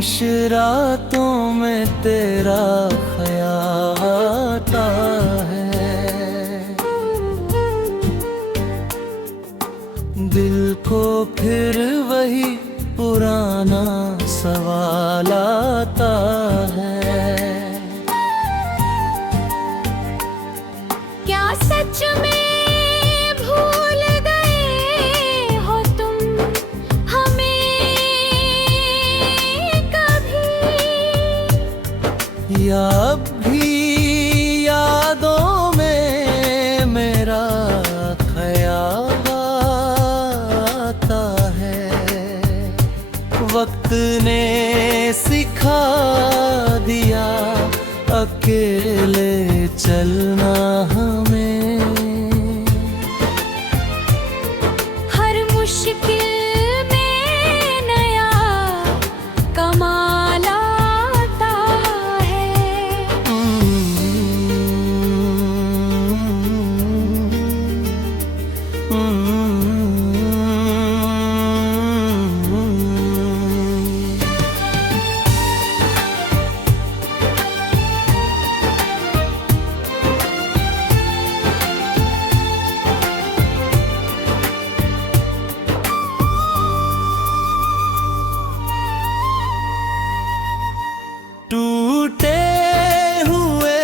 खामोश रातों में तेरा ख्याल आता है। दिल को फिर वही पुराना सवाल आता है। क्या सच में भूल गए हो तुम हमें कभी, या अब भी यादों में मेरा ख्याल आता है। वक्त ने सिखा दिया अकेले चलना हमें। हर मुश्किल में नया कमाल आता है। टूटे हुए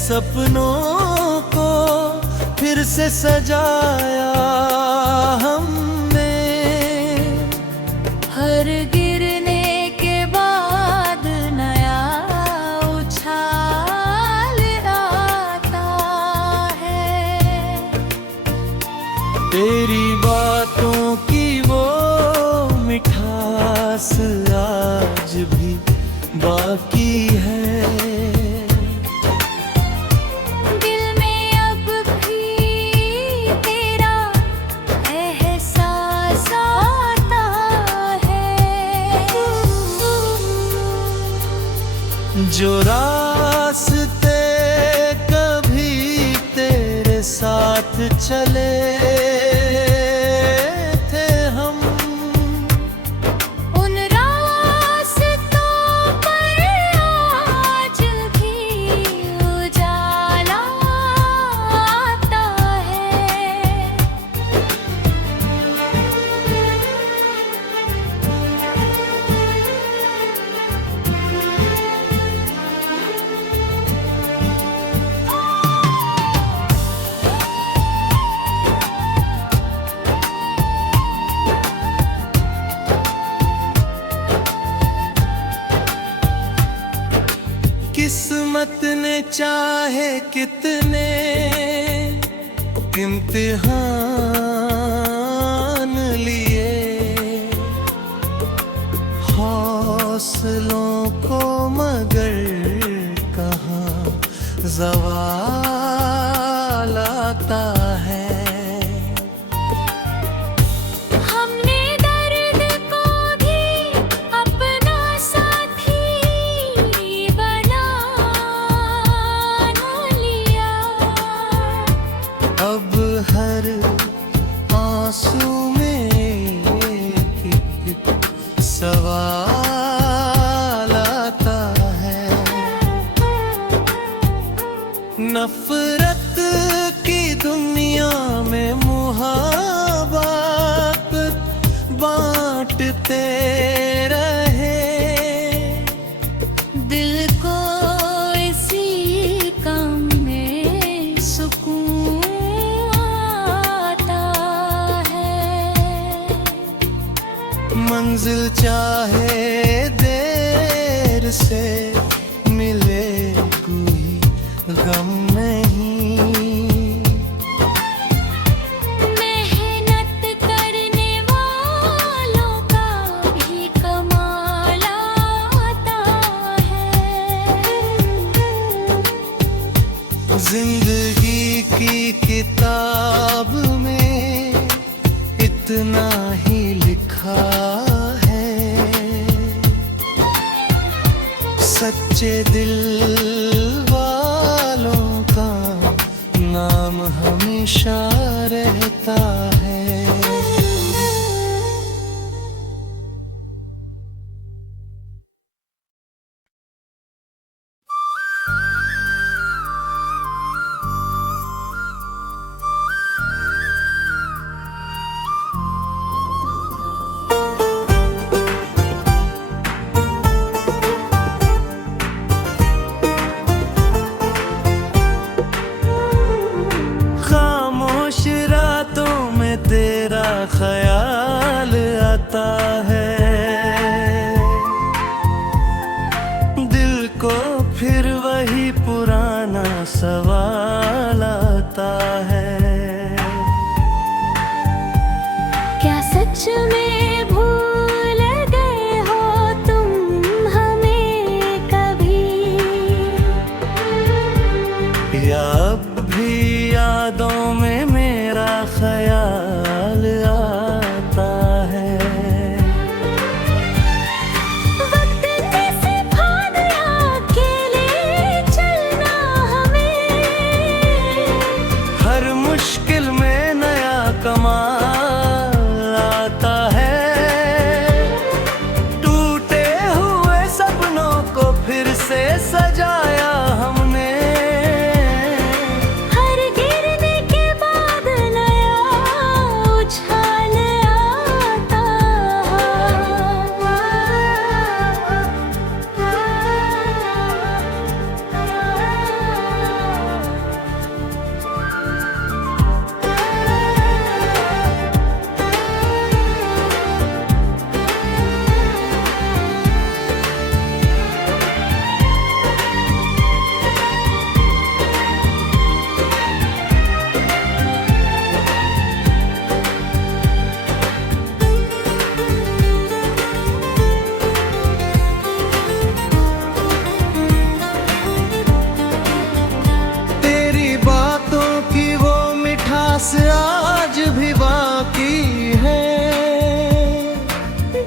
सपनों को फिर से सजाया हमने। हर गिरने के बाद नया उछाल आता है। तेरी बातों की वो मिठास आज भी बाकी है। दिल में अब भी तेरा एहसास आता है। जो रास्ते कभी तेरे साथ चले थे हम, उन रास्तों पर आज भी उजाला आता है। किस्मत ने चाहे कितने इम्तिहान लिए, हौसलों को मगर कहाँ ज़वाल आता है। हमने दर्द को भी अपना साथी बना लिया। अब हर आंसू में एक सवाल आता है। नफरत की दुनिया में मुहब्बत बांटते रहे। दिल को इसी कम में सुकून आता है। मंजिल चाहे देर से मिले कोई गम नहीं। मेहनत करने वालों का भी कमाल आता है। जिंदगी की किताब में इतना ही लिखा है। सच्चे दिल वालों का नाम हमेशा रहता है। सवाल आता है। क्या सच में भूल गए हो तुम हमें कभी, या अब भी यादों में मेरा ख्याल आता है। वक्त ने सिखा दिया अकेले चलना हमें, हर मुश्किल में नया कमाल आता है। टूटे हुए सपनों को फिर से सजाया हमने, हर गिरने के बाद नया उछाल आता तेरी बातों की वो मिठास आज भी बाकी है।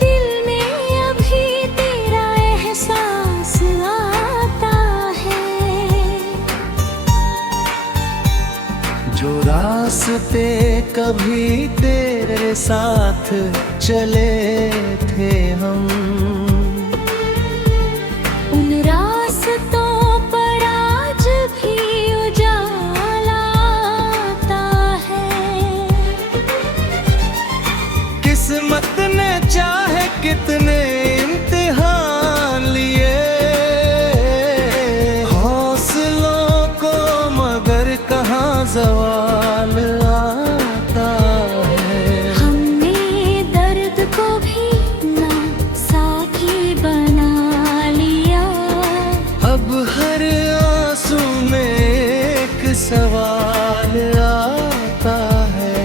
दिल में अभी तेरा एहसास आता है, जो रास्ते कभी तेरे साथ चले थे हम, उन रास्तों पर आज भी उजाला आता है। किस्मत ने चाहे कितने इम्तिहान लिए, हौसलों को मगर कहाँ ज़वाल आता है। हमने दर्द को भी ना साथी बना लिया, अब हर आंसू में एक सवाल आता है।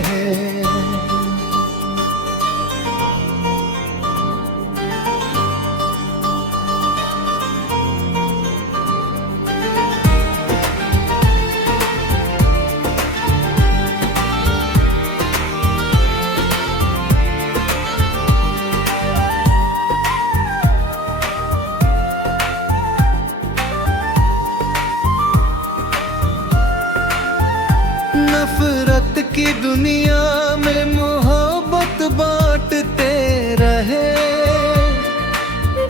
नफरत की दुनिया में मोहब्बत बांटते रहे,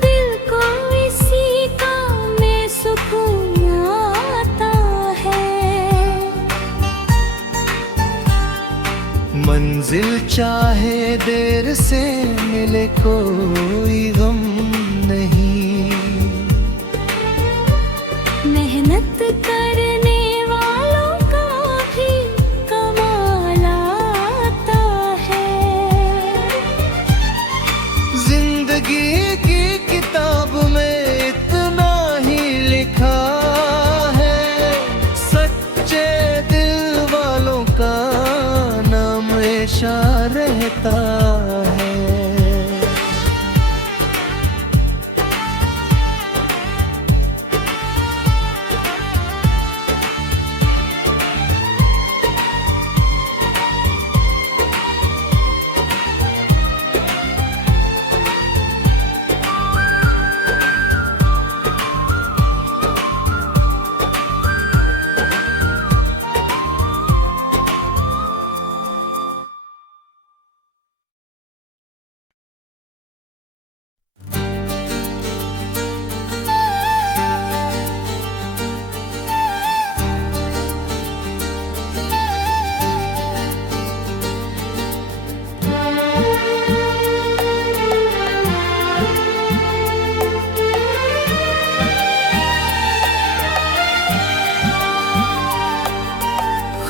दिल को इसी काम में सुकून आता है। मंजिल चाहे देर से मिले कोई गम नहीं, मेहनत करने वालों का भी कमाल आता है। जिंदगी की किताब में इतना ही लिखा है, सच्चे दिल वालों का नाम हमेशा रहता है।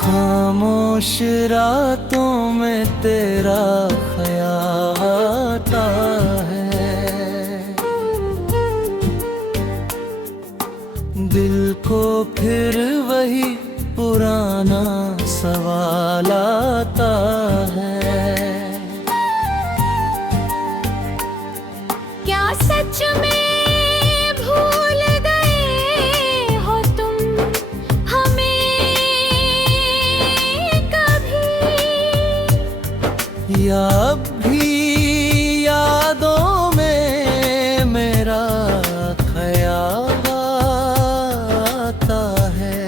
खामोश रातों में तेरा ख्याल आता है, दिल को फिर वही पुराना सवाल आता है। क्या सच में भूल गए हो तुम हमें कभी, या अब भी यादों में मेरा ख्याल आता है।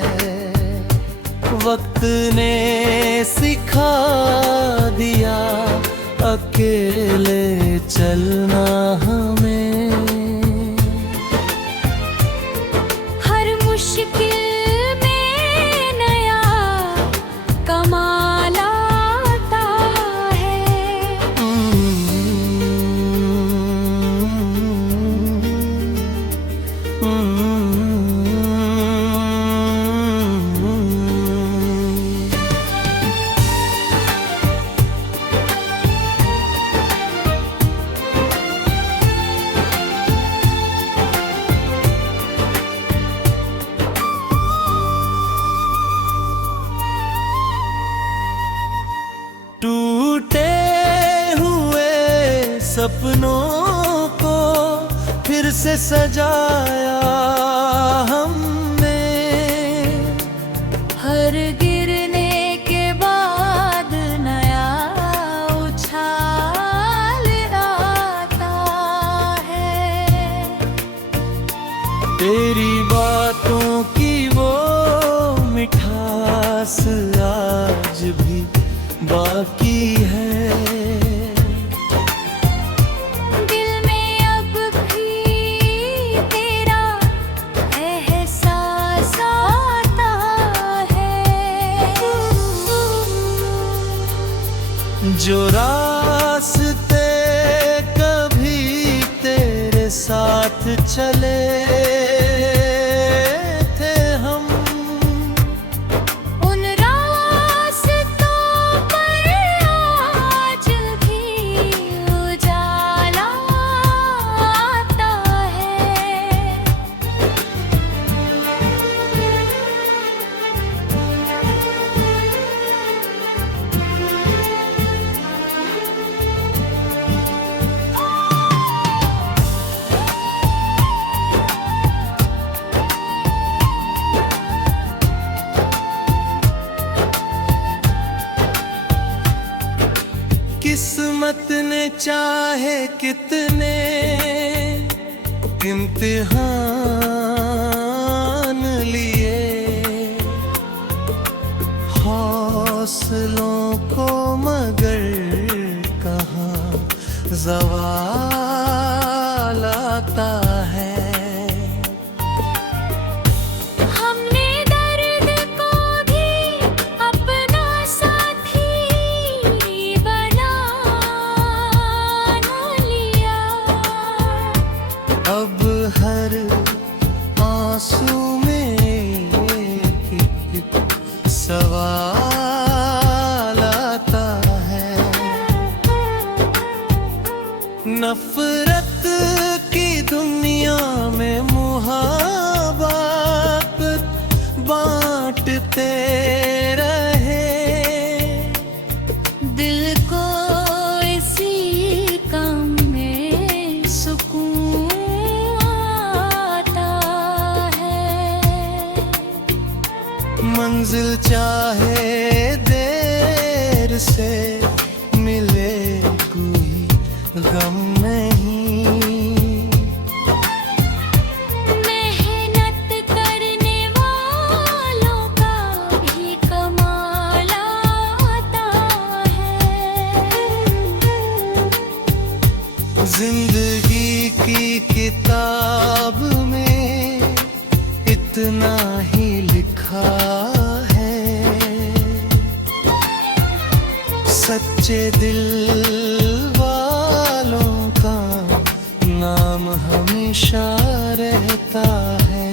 वक्त ने सिखा दिया अकेले चलना हमें। हर मुश्किल में नया कमाल आता है। टूटे हुए सपनों को फिर से सजाया हमने। हर गिरने के बाद नया उछाल आता है। तेरी बातों की वो मिठास आज भी बाकी है। दिल में अब भी तेरा एहसास आता है। जो रास्ते कभी तेरे साथ चले थे हम, उन रास्तों पर आज भी उजाला आता है। किस्मत ने चाहे कितने इम्तिहान लिए, हौसलों को मगर कहाँ ज़वाल आता है। हमने दर्द को भी अपना साथी बना लिया। अब हर आंसू में एक सवाल आता है। नफरत की दुनिया में मुहब्बत बांटते रहे। दिल को इसी काम में सुकून आता है। मंजिल चाहे देर से मिले कोई गम नहीं। मेहनत करने वालों का भी कमाल आता है। जिंदगी की किताब में इतना ही लिखा है। सच्चे दिल वालों का नाम हमेशा रहता है।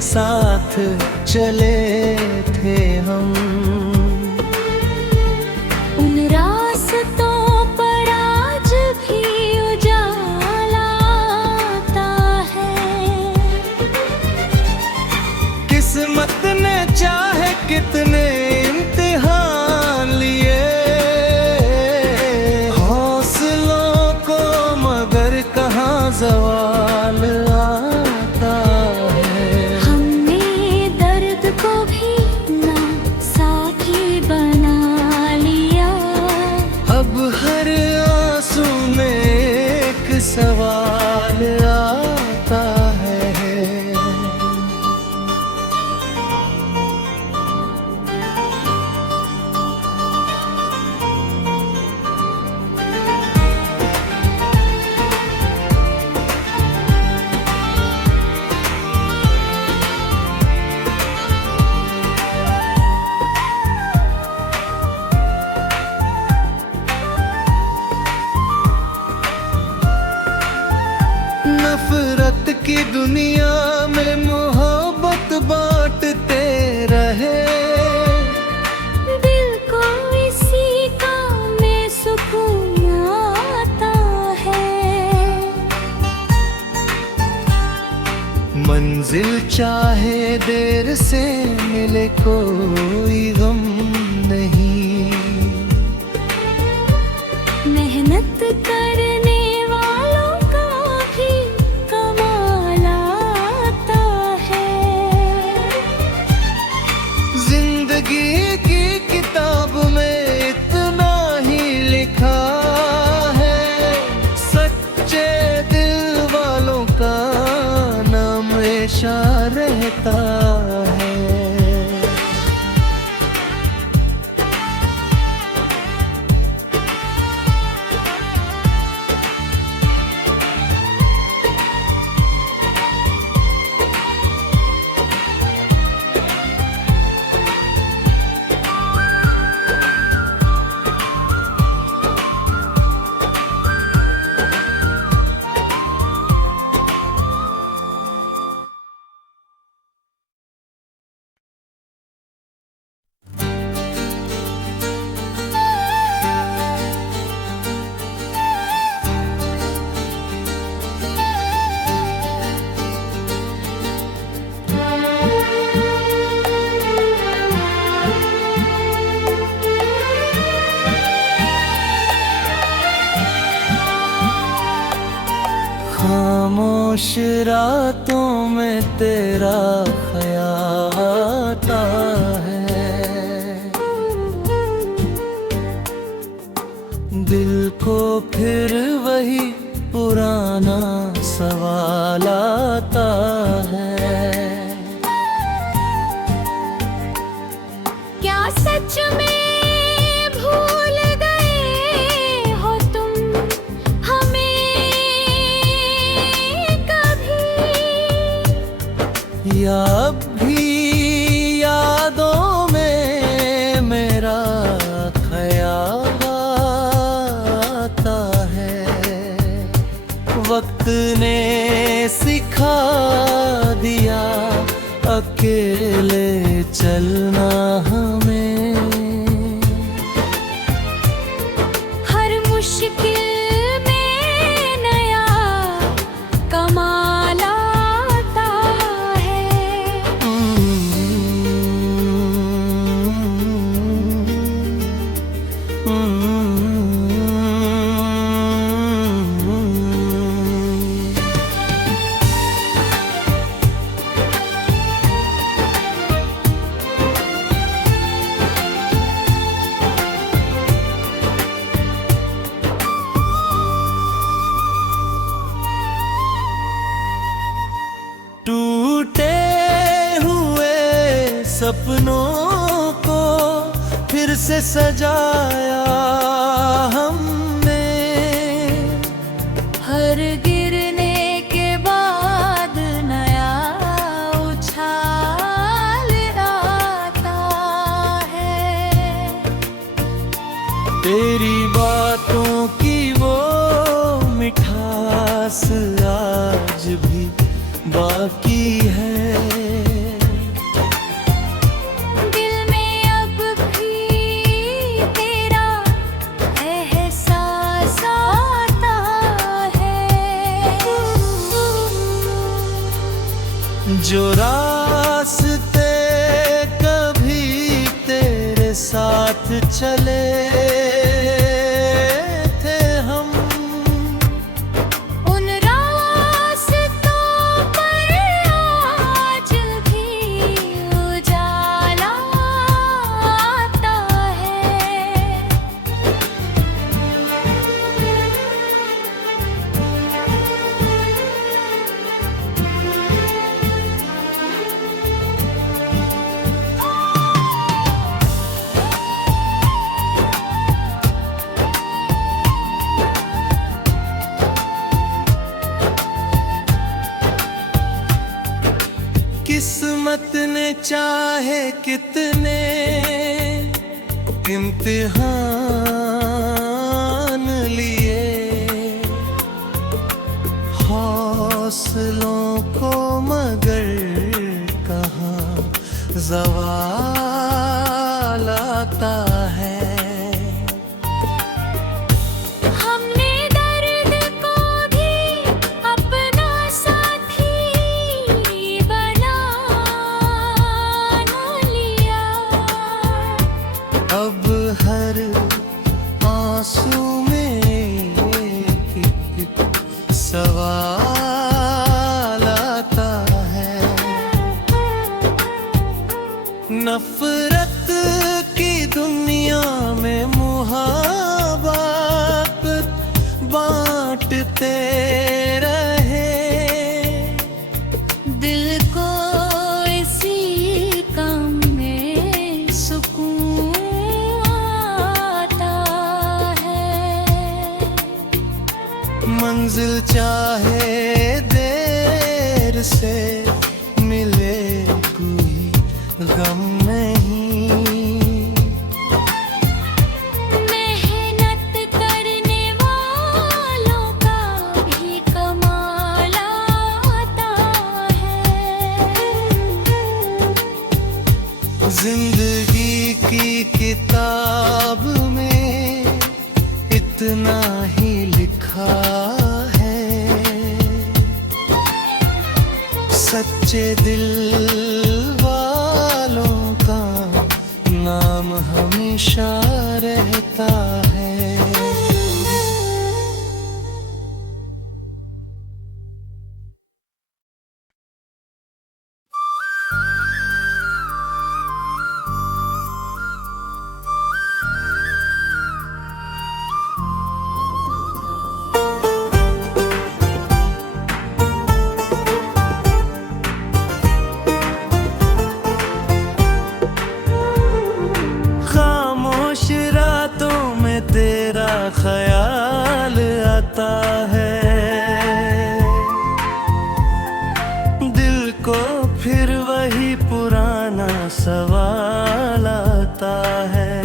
साथ चले थे हम। उन रास्तों पर आज भी उजाला आता है। किस्मत ने चाहे कितने इम्तिहान लिए, हौसलों को मगर कहाँ ज़वाल आता है। हमने दर्द को भी ना साथी बना लिया। अब हर आंसू में एक सवाल आता है। नफरत की दुनिया में मोहब्बत बांटते रहे। दिल को इसी काम में सुकून आता है। मंजिल चाहे देर से मिले कोई गम नहीं। मेहनत करने वालों का भी कमाल आता है। जिंदगी की किताब में इतना ही लिखा है। सच्चे दिल वालों का नाम हमेशा रहता है। खामोश रातों में तेरा ख्याल आता है। दिल को फिर वही पुराना सवाल आता है। क्या सच में भूल गए हो तुम हमें कभी? या अब भी यादों में मेरा ख्याल आता है। वक्त ने सिखा दिया अकेले चलना हमें। हर मुश्किल में नया कमाल आता है। टूटे हुए सपनों को फिर से सजाया हमने। हर गिरने के बाद नया उछाल आता है। तेरी बातों की वो मिठास आज भी बाकी है। साथ चले थे हम। उन रास्तों पर आज भी उजाला आता है। किस्मत ने चाहे कितने इम्तिहान लिए, हौसलों को मगर कहाँ ज़वाल आता है। हमने दर्द को भी अपना साथी बना लिया। अब हर आंसू में एक सवाल आता है। नफरत की दुनिया में मुहब्बत बांटते रहे। दिल को इसी कम में सुकून आता है। मंजिल चाहे देर से मिले, कोई गम नहीं। मेहनत करने वालों का भी कमाल आता है। जिंदगी की किताब में इतना ही लिखा है। सच्चे दिल वालों का नाम हमेशा रहता है। खामोश रातों में तेरा ख्याल आता है। दिल को फिर वही पुराना सवाल आता है।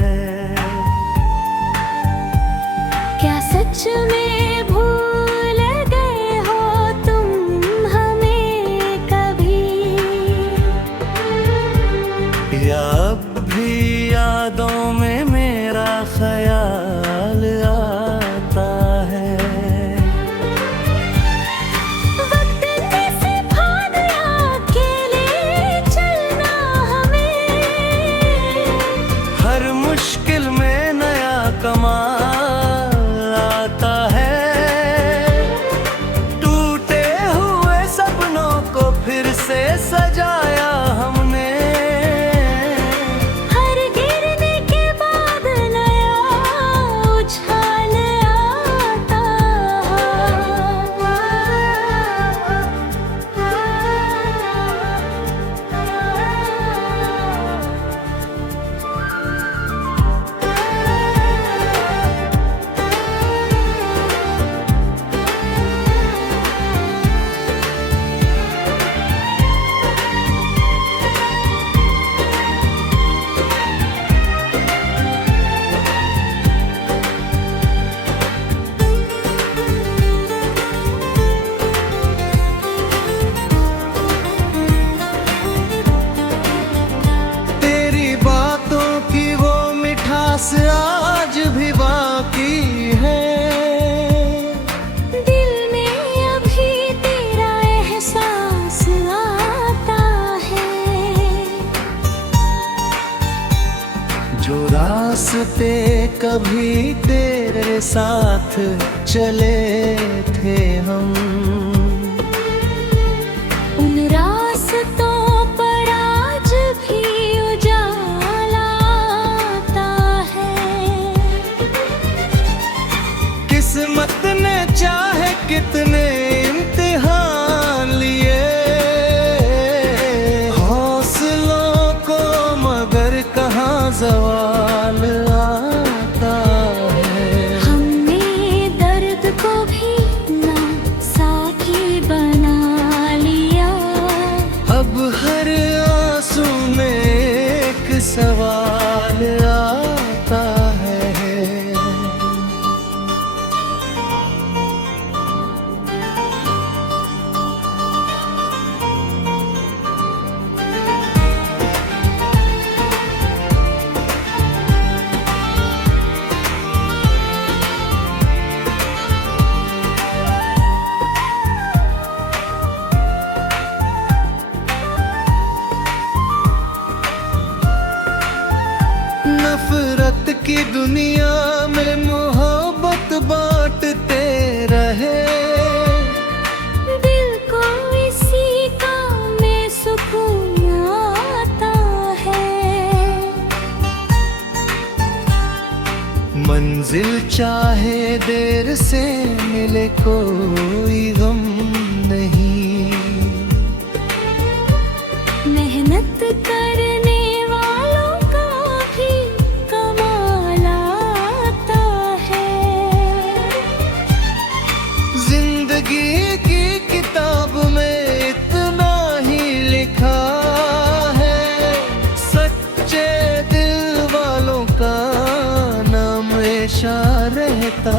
क्या सच में भूल गए हो तुम हमें कभी? या अब भी यादों में मेरा ख्याल आता है। वक्त ने सिखा दिया अकेले चलना हमें। हर मुश्किल में नया कमाल आता है। टूटे हुए सपनों को फिर से सजाया हमने। हर गिरने के बाद नया उछाल जो रास्ते कभी तेरे साथ चले थे हम, उन रास्तों पर आज भी उजाला आता है। किस्मत ने चाहे कितने इम्तिहान लिए, हौसलों को मगर कहाँ ज़वाल आता है। हमने दर्द को भी ना साथी बना लिया, अब हर आंसू में एक सवाल आता है। नफरत की दुनिया में मोहब्बत बांटते रहे, दिल को इसी काम में सुकून आता है। मंजिल चाहे देर से मिले कोई गम नहीं, मेहनत करने वालों का भी कमाल आता है। जिंदगी की किताब में इतना ही लिखा है, सच्चे दिल वालों का नाम हमेशा रहता